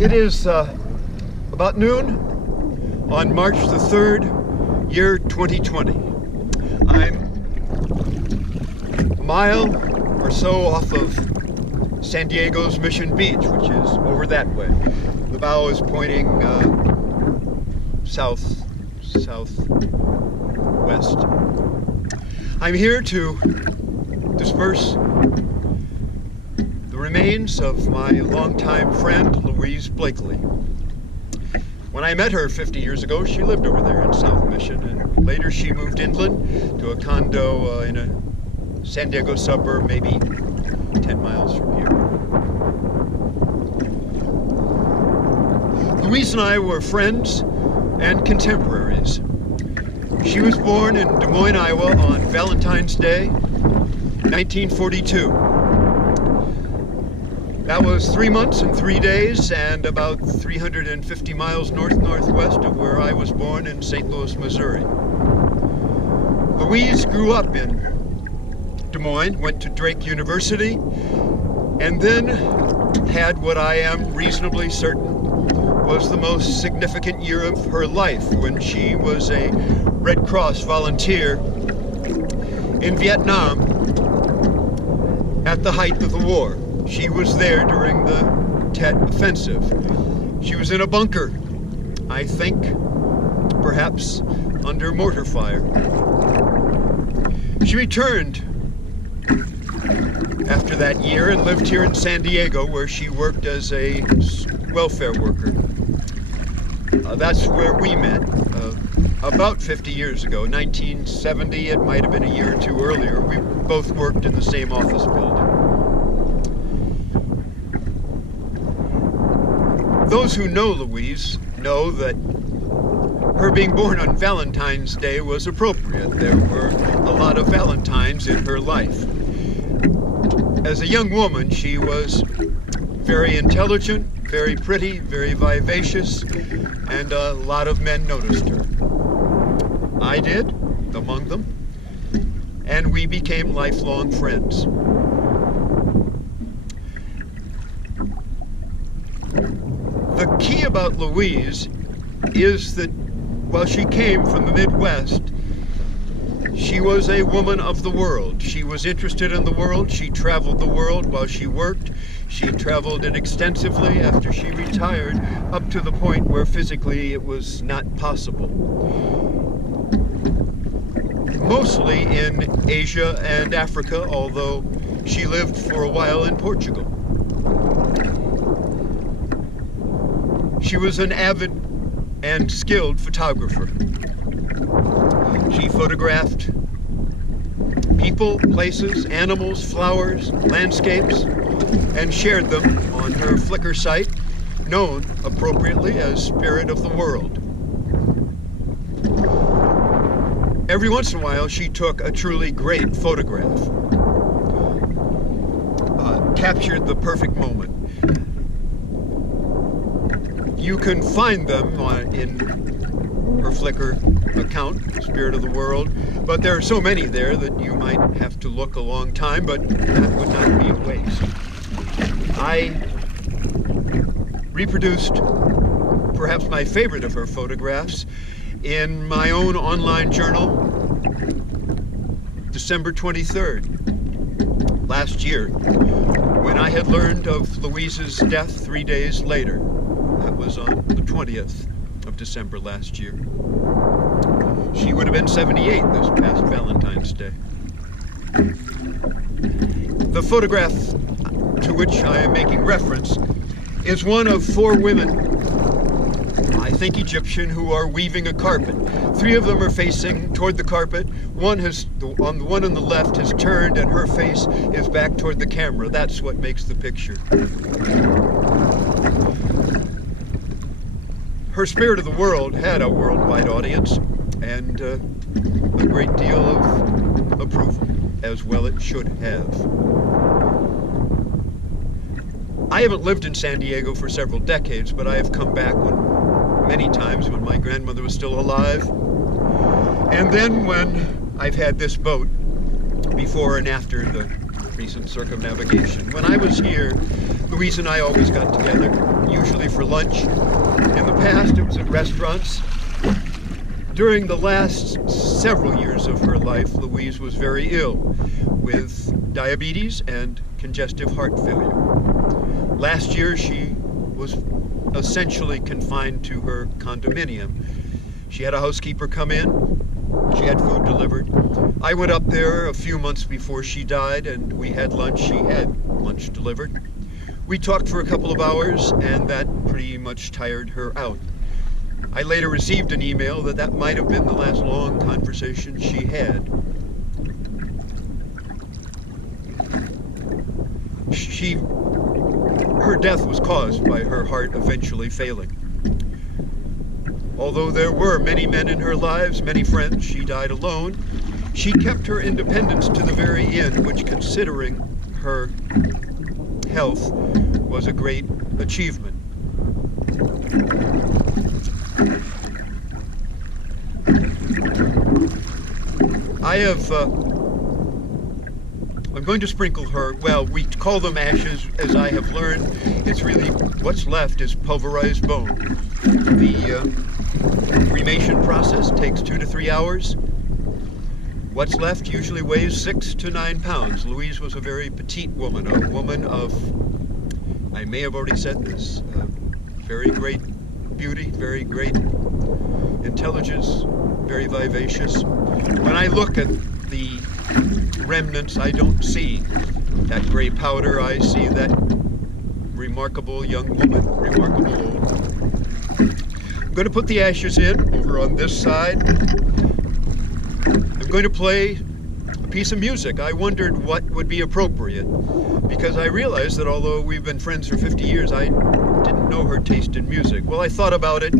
It is about noon on March the 3rd, year 2020. I'm a mile or so off of San Diego's Mission Beach, which is over that way. The bow is pointing southwest. I'm here to disperse the remains of my longtime friend, Louise Bleakly. When I met her 50 years ago, she lived over there in South Mission, and later she moved inland to a condo in a San Diego suburb, maybe 10 miles from here. Louise and I were friends and contemporaries. She was born in Des Moines, Iowa on Valentine's Day, 1942. That was 3 months and 3 days and about 350 miles north-northwest of where I was born in St. Louis, Missouri. Louise grew up in Des Moines, went to Drake University, and then had what I am reasonably certain was the most significant year of her life when she was a Red Cross volunteer in Vietnam at the height of the war. She was there during the Tet Offensive. She was in a bunker, I think, perhaps under mortar fire. She returned after that year and lived here in San Diego, where she worked as a welfare worker. That's where we met about 50 years ago, 1970. It might have been a year or two earlier. We both worked in the same office building. Those who know Louise know that her being born on Valentine's Day was appropriate. There were a lot of Valentines in her life. As a young woman, she was very intelligent, very pretty, very vivacious, and a lot of men noticed her. I did, among them, and we became lifelong friends. The key about Louise is that while she came from the Midwest, she was a woman of the world. She was interested in the world. She traveled the world while she worked. She traveled it extensively after she retired, up to the point where physically it was not possible. Mostly in Asia and Africa, although she lived for a while in Portugal. She was an avid and skilled photographer. She photographed people, places, animals, flowers, landscapes, and shared them on her Flickr site, known appropriately as Spirit of the World. Every once in a while, she took a truly great photograph, captured the perfect moment. You can find them in her Flickr account, Spirit of the World, but there are so many there that you might have to look a long time, but that would not be a waste. I reproduced perhaps my favorite of her photographs in my own online journal, December 23rd, last year, when I had learned of Louise's death 3 days later. That was on the 20th of December last year. She would have been 78 this past Valentine's Day. The photograph to which I am making reference is one of 4 women, I think Egyptian, who are weaving a carpet. 3 of them are facing toward the carpet. The one on the left has turned and her face is back toward the camera. That's what makes the picture. Her Spirit of the World had a worldwide audience and a great deal of approval, as well it should have. I haven't lived in San Diego for several decades, but I have come back many times when my grandmother was still alive. And then when I've had this boat, before and after the recent circumnavigation. When I was here, Louise and I always got together, usually for lunch. In the past, it was at restaurants. During the last several years of her life, Louise was very ill with diabetes and congestive heart failure. Last year, she was essentially confined to her condominium. She had a housekeeper come in. She had food delivered. I went up there a few months before she died, and we had lunch. She had lunch delivered. We talked for a couple of hours, and that pretty much tired her out. I later received an email that might have been the last long conversation she had. Her death was caused by her heart eventually failing. Although there were many men in her lives, many friends, she died alone. She kept her independence to the very end, which, considering her health, was a great achievement. I'm going to sprinkle her, well, we call them ashes, as I have learned. It's really, what's left is pulverized bone. The cremation process takes 2 to 3 hours. What's left usually weighs 6 to 9 pounds. Louise was a very petite woman, a woman of, I may have already said this, very great beauty, very great intelligence, very vivacious. When I look at the remnants, I don't see that gray powder. I see that remarkable young woman, remarkable old. I'm going to put the ashes in over on this side. I'm going to play a piece of music. I wondered what would be appropriate, because I realized that although we've been friends for 50 years, I didn't know her taste in music. Well, I thought about it,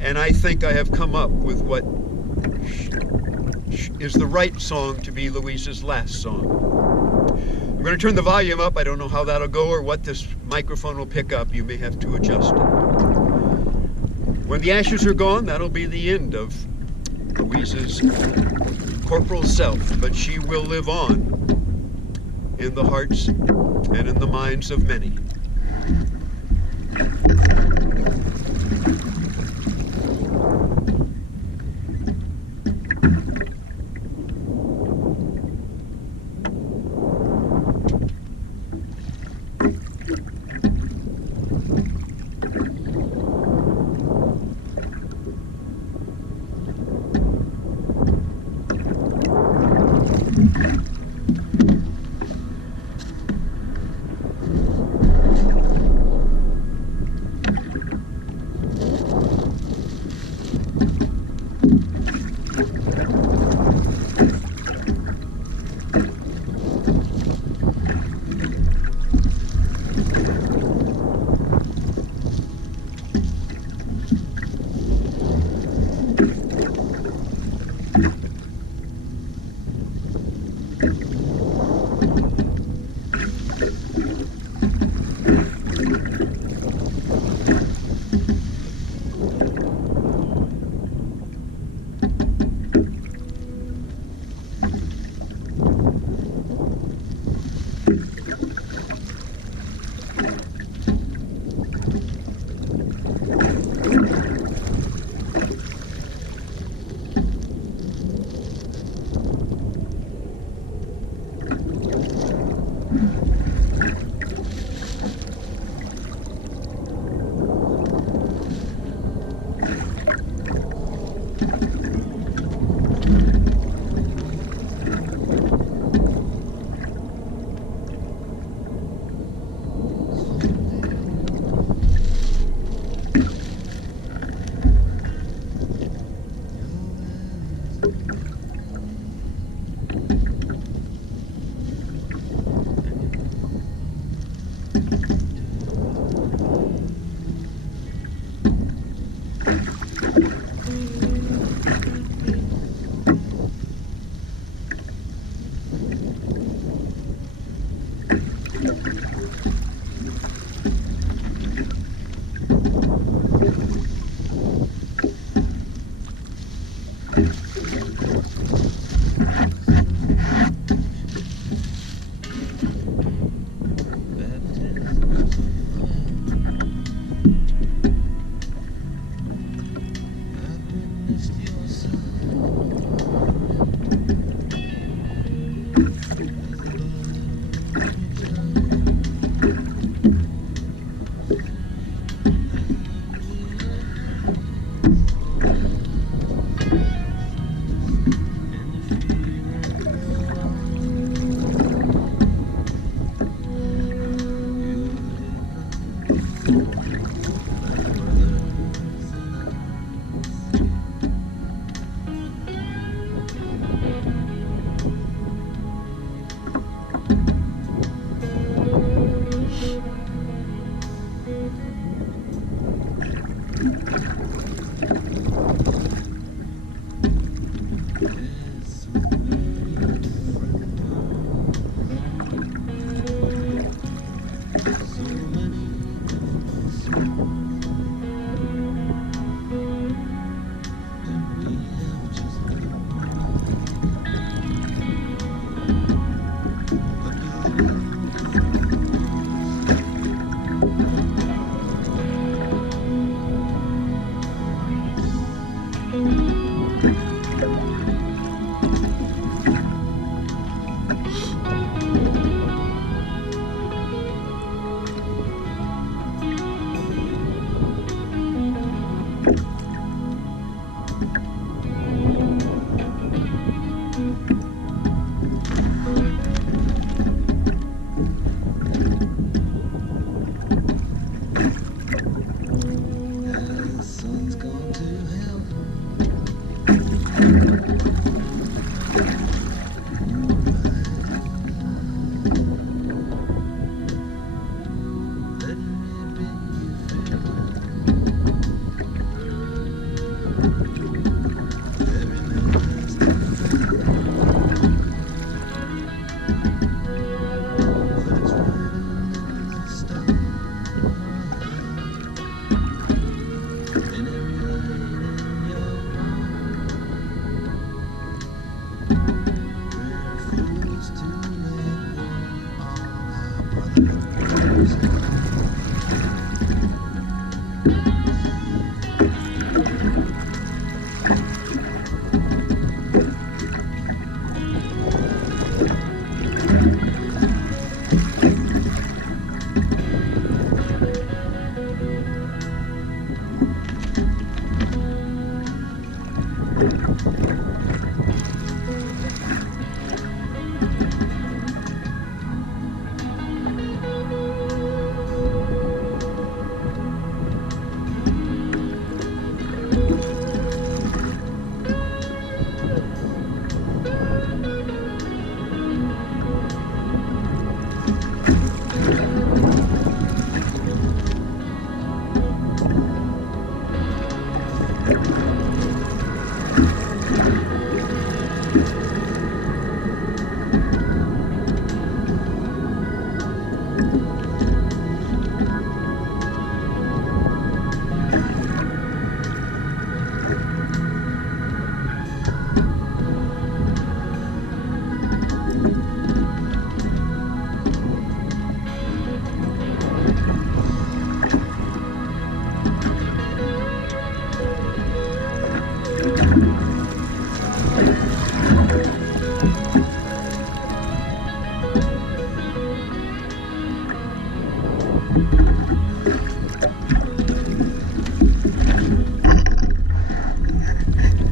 and I think I have come up with what is the right song to be Louise's last song. I'm going to turn the volume up. I don't know how that'll go or what this microphone will pick up. You may have to adjust it. When the ashes are gone, that'll be the end of Louise's corporal self, but she will live on in the hearts and in the minds of many.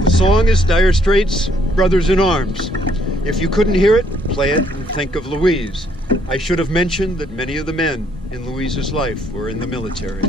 The song is Dire Straits' Brothers in Arms. If you couldn't hear it, play it and think of Louise. I should have mentioned that many of the men in Louise's life were in the military.